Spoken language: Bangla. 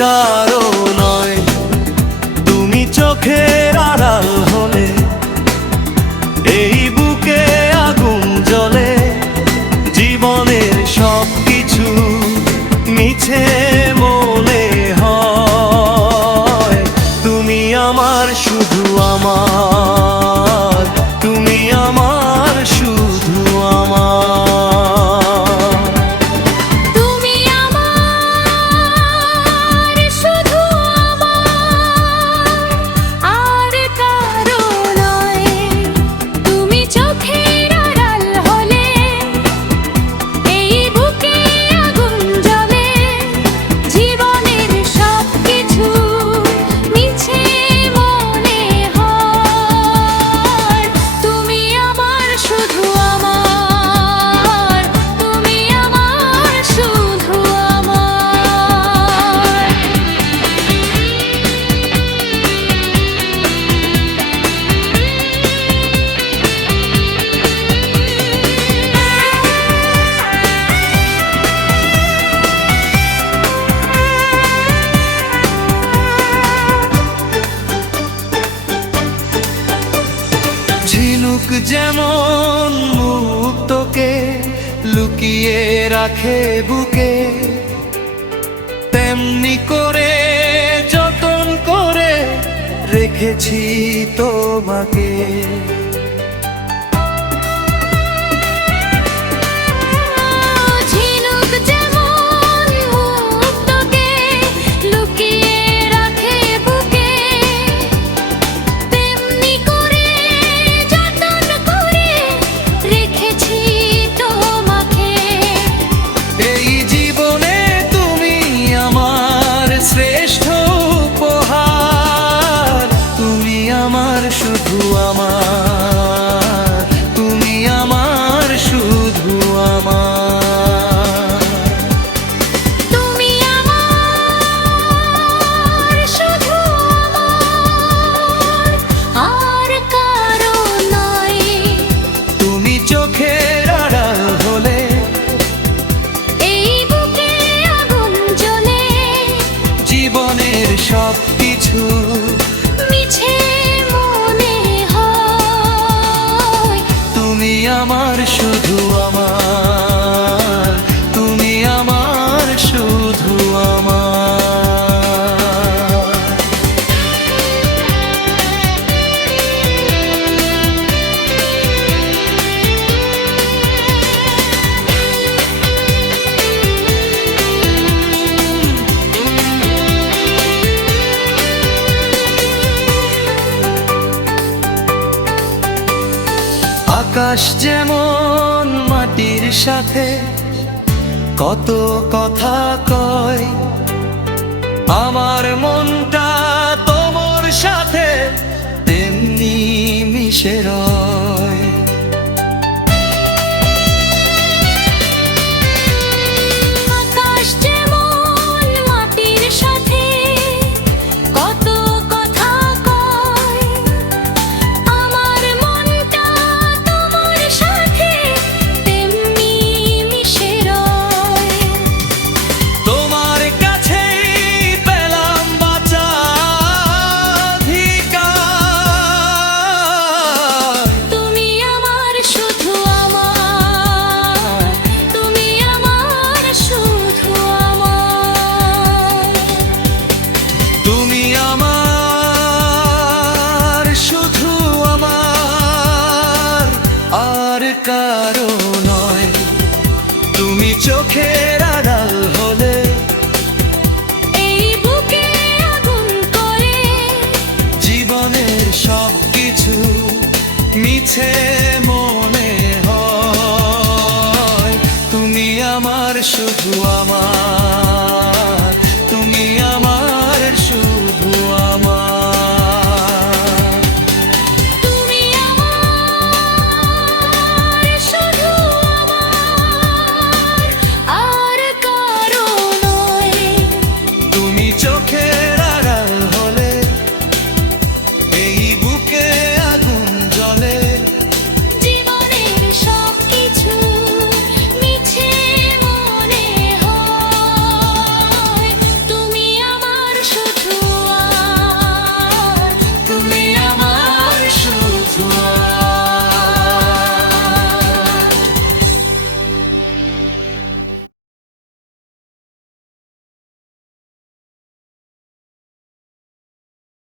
কারো নয়। তুমি চোখের আড়াল হলে এই বুকে আগুন জ্বলে। জীবনের সব কিছু মিছে মনে হয়। তুমি আমার শুধু আমার, তুমি আমার শুধু আমার। ঝিনুক যেমন মুক্তকে লুকিয়ে রাখে বুকে, তেমনি করে যতন করে রেখেছি তোমাকে। শুধু আমার, তুমি আমার শুধু আমার। তুমি আমার শুধু আমার, আর কারো নয়। তুমি চোখের আড়াল হলে এই বুকে আগুন জ্বলে। জীবনের সব কিছু মিছে আমার শুধু আমার, তুমি আমার শুধু আমার। আকাশ যেমন মাটির সাথে কত কথা কয়, আমার মনটা তোমার সাথে তেমনি মিশে রয়। কারো নয়, তুমি চোখের আড়াল হলে এই বুকে আগুন করে। জীবনের সব কিছু মিছে মনে হয়। তুমি আমার শুধু আমার।